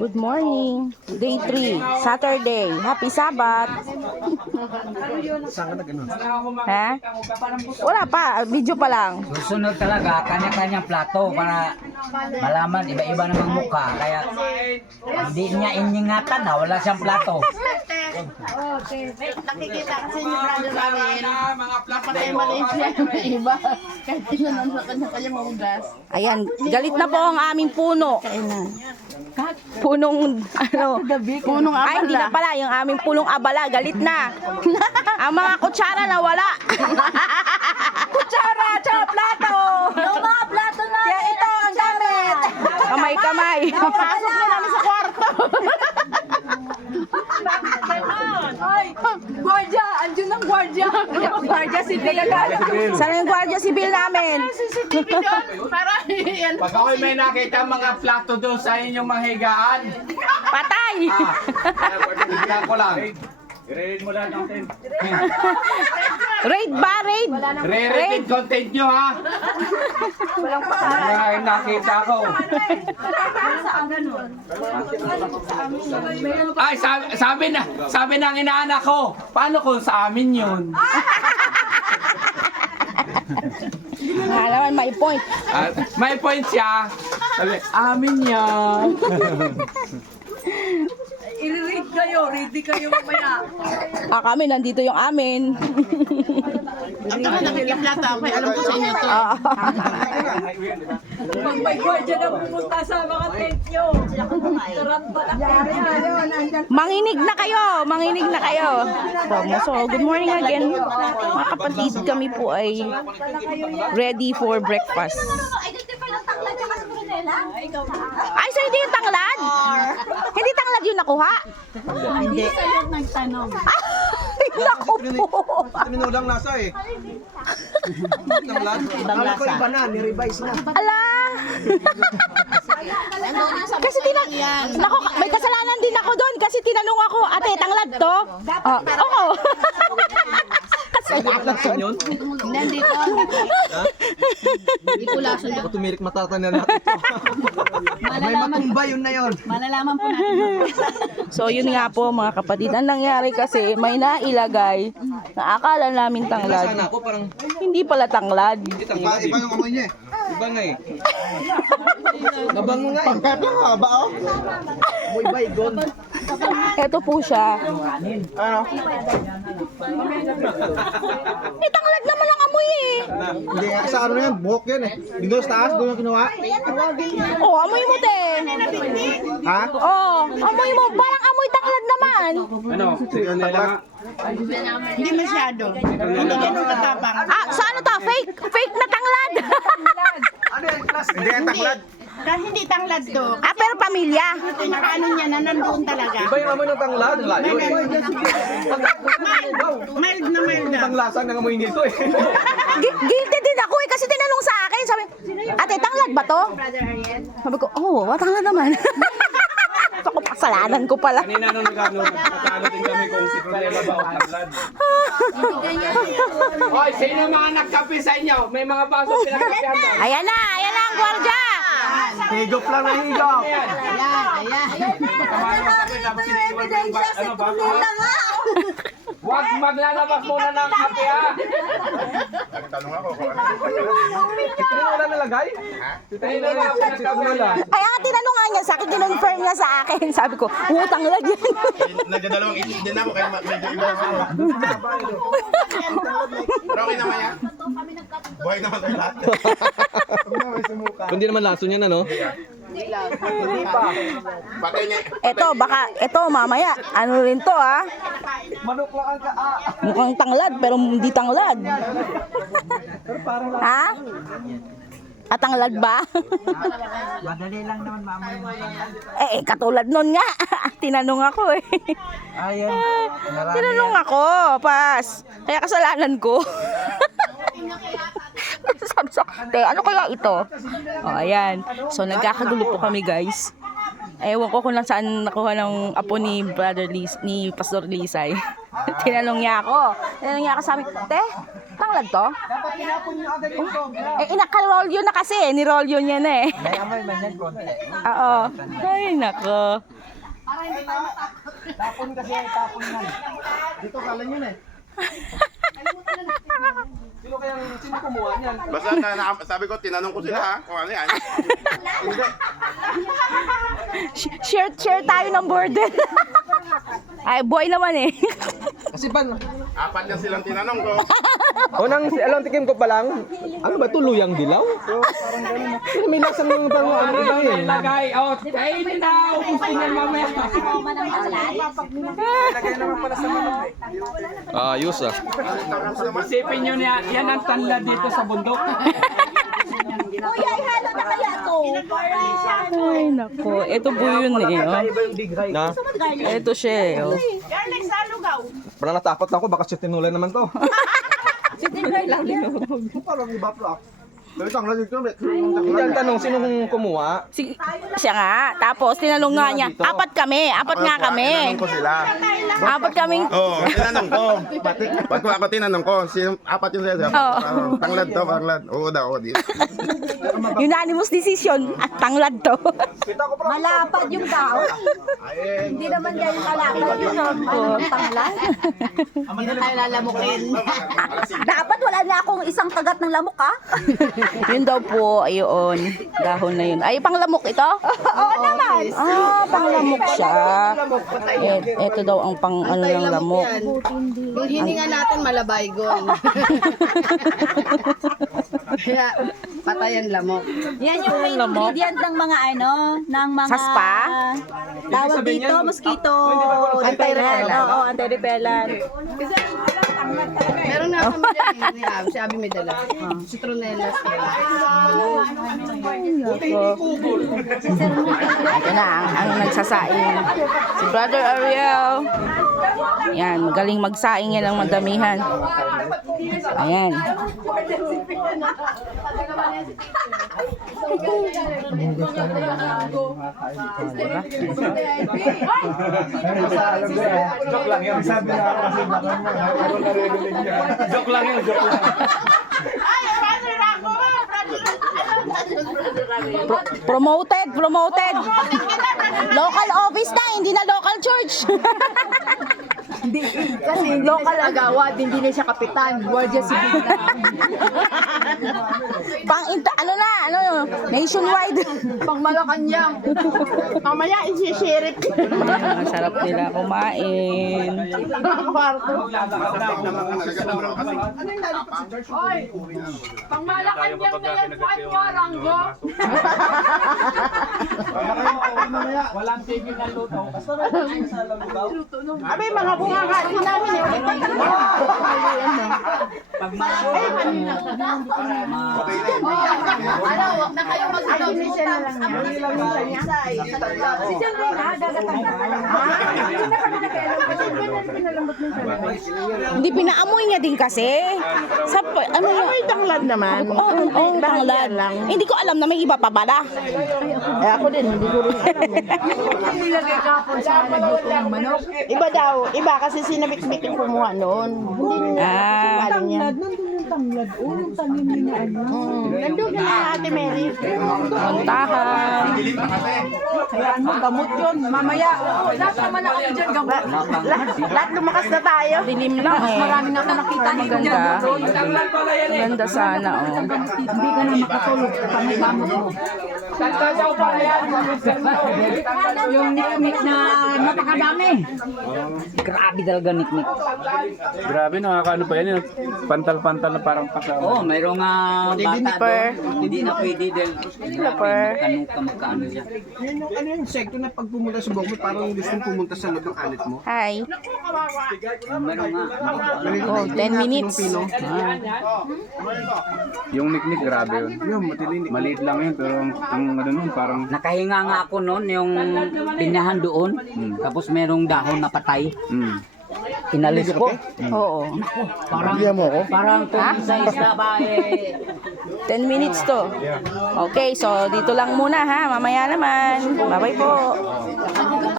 Good morning. Day 3, Saturday. Happy Sabbath. Saan ka nag-ano? Ha? Wala pa, video pa lang. Susunod talaga, kanya-kanyang plato para malaman iba-iba namang mukha. Kaya hindi niya iningatan na wala siyang plato. Nakikita kasi yung brother namin, napatay Malaysia yung iba. Kahit sinanon sa kanya-kanya mahugas. Ayan, galit na po ang aming puno. Punong Punong ay, hindi na pala, yung aming punong abala, galit na. Ang mga kutsara na wala. Kutsara, tsaka plato. Yung mga plato na. Kaya ito ang gamit. Kamay-kamay. Pasok na namin sa kwarto. Ay, gwardiya, andyan ang gwardiya. Gwardiya civil. Sana yung gwardiya civil namin. Para yan. Pag ako'y may nakita mga plato doon sa inyong mga higaan, Patay. tignan ko lang. Raid ba? Raid? Re-repeat content nyo ha. Mga nakita ko. Ay, sabi ng inaanak ko, paano kung sa amin yun? Nga naman, may point. May point siya. Sabi, amin yan. I-read kayo, ready kayo mamaya. Kami, nandito yung amin. Ang kami nakikiplata ako, alam ko sa inyo to. Pag may gwardiya na pumunta sa mga tent nyo. Sarap ba na Manginig na kayo, manginig na kayo. So, good morning again. Mga kapatid, kami po ay ready for breakfast. Ay, so hindi yung tanglad? Hindi tanglad yung nakuha? Hindi. Sa'yo nagtanong. Naku po. Minulang lasa eh. Ibang lasa. Iba na, ni-revise na. Ala! Kasi Nako, may kasalanan din ako doon kasi tinanong ako, ate, tanglad to? Oo. Saan yun? Nandito. Hindi ko lason. Ako tumirik matata na natin ito. May matumba yun na yun. Malalaman po natin. So yun nga po mga kapatid, ang nangyari kasi may nailagay na akala namin tanglad. Sana ako parang Hindi pala tanglad. iba yung amoy niya eh. Iba nga eh. Nabango nga eh. Pangkat lang haba oh. Amoy baygon. Ito po siya. Ano? May tanglad naman ang amoy eh. Hindi nga sa ano yan, buhok yan eh. Dito sa taas, doon yung kinuha. Oh, amoy mo te. Ha? Oh, amoy mo. Parang amoy tanglad naman. Ano? Hindi masyado. Hindi ganun katapang. Ah, so ano to? Fake? Fake na tanglad. Hindi yan taklad. Kahit hindi tanglad to. Ah, pero pamilya. Ito yung ano niya na nandoon talaga. Iba yung amoy ng tanglad. Layo eh. Mild na mild na. Ibang lasa ng amoy nito eh. Guilty din ako eh kasi tinanong sa akin. Sabi, ate, tanglad ba to? Sabi ko, oh, tanglad naman. Ako, kasalanan ko pala. Kanina nung nagano din kami kung si Pronela ba o tanglad. Hoy, sino mga nagkape sa inyo? May mga baso pinagkapehan ba? Ayan na ang gwardiya. Higop lang na higop. Ayan, ayan. Huwag maglalabas muna ng kape ha. Wala nalagay? Kanina lang pinagkapehan. Ay, ang tinanong nga niya sa akin, kinonfirm niya sa akin. Sabi ko, tanglad yan. Nagdadalawang isip din ako kaya medyo iba ako. Pero okay naman yan. Buhay naman tayo lahat. Hindi naman laso niyan ano? Patay niya. Eto, mamaya. Ano rin to, ha? Manok lang ang kaa. Mukhang tanglad, pero hindi tanglad. Ha? At tanglad ba? Madali lang naman maamoy mo. Katulad nun nga. Tinanong ako eh. Ayan. Tinanong ako, pas. Kaya kasalanan ko. Sabi sa, ano kaya ito? Oh, ayan. So, nagkakagulo po kami, guys. Ewan ko kung lang saan nakuha ng apo ni Pastor Lisay. Tinanong niya ako. Sabi, tanglad to? Dapat tinapon nyo agad yung sobra. Eh, inakarolyo na kasi. Nirolyo niya na eh. May amoy man yan konti. Oo. Ay, nako. Tapon kasi, tapon yan. Dito kalan yun eh. Sino kumuha niyan? Basta sabi ko, tinanong ko sila ha, kung ano yan. Share tayo ng burden. Ay, boy naman eh. Kasi pan, Apat lang silang tinanong ko. unang alam tikim ko pa lang, ano ba ito, luyang dilaw? Pero may lasang ng tanong ano ba yun? Lagay, oh, kainin na, ubusin yan mamaya. Ayos ah. Isipin nyo niya, yan ang tanlad dito sa bundok. Ay, nako. Ito po yun eh. Oh. Na, Ito siya eh. Oh. parang natakot ako, baka si Tinulay naman to. Parang iba pa. Hindi ang tanong, sinong kumuha? Siya nga. Tapos tinanong nga niya. Apat nga kami. Tinanong ko sila. Apat kaming. Oo, tinanong ko. Pag ako tinanong ko, apat yung sila. Oo. Tanglad to, tanglad. Oo daw, di. Unanimous decision. At tanglad to. Malapad yung tao. Hindi naman yan yung kalakad yun. Ang tanglad. Hindi na tayo lalamukin. Dapat wala na akong isang kagat ng lamok ha. Yun daw po. Ayun. Dahon na yun. Ay, panglamok ito? Oo naman. Ah, panglamok siya. Ito daw ang pang ano ng lamok. Yung hininga natin malabaygon. Kaya patay ang lamok. Yan yung main ingredient ng mga ano, ng mga... Sa spa? Tawag dito, mosquito. Anti-repellent. Oo, anti-repellent. Meron na kami dyan. Si Abby may dala. Citronella. Ito na ang nagsasaing. Si Brother Ariel. Yan, magaling magsaing yan ang madamihan. Ayan. Joke lang yun. Sabi na kasi joke lang yun, joke lang. Promoted. Local office na, hindi na local church. Kasi hindi na siya agawad, hindi na siya kapitan. Guardia civil na. Nationwide. Pang Malacanang. Mamaya isi-sheriff. Ang sarap nila kumain. Pang Malacanang na yan, Juan Warango. Walang tigil na luto. Abay, mga bungangati namin eh. Ano, huwag na kayo mag-vlog. Si John Ray na, dadatang ka. Hindi na kami nag-elong. Hindi pinaamoy niya din kasi. Ano yan? May tanglad naman. Oo, tanglad. Hindi ko alam na may iba pa pala. Eh, ako din, hindi ko rin alam. Nilagay kapon sa nagluto ng manok. Iba daw, iba kasi sinabit-bit yung kumuha noon. Ah, Nandun na Ate Mary. Muntahan. Hayaan mo, gamot yun. Mamaya, lahat naman ako dyan, gamot. Lahat lumakas na tayo. Dilim lang eh. Marami na ako nakita dito dyan. Maganda. Maganda sana oh. Hindi ka na makatulog pag may gamot mo. Yung niknik na napakadami. Grabe talaga niknik. Grabe, nakakaano pa yan. Pantal-pantal na parang kasama. Oo, mayroong bata doon. Hindi na pwede din. Magkano siya. Yun yung ano yung sekto na pag pumunta sa Bogor, parang gusto mong pumunta sa loob ng anit mo. Hi. Mayroong Oh, 10 minutes. Yung niknik, grabe yun. Yun, matilinik. Maliit lang yun, pero ang ano nun, parang... Nakahinga nga ako noon yung pinahan doon. Tapos merong dahon na patay. Inalis ko. Oo. Parang kung sa isla ba 10 minutes to. Okay, so dito lang muna ha. Mamaya naman. Bye-bye po.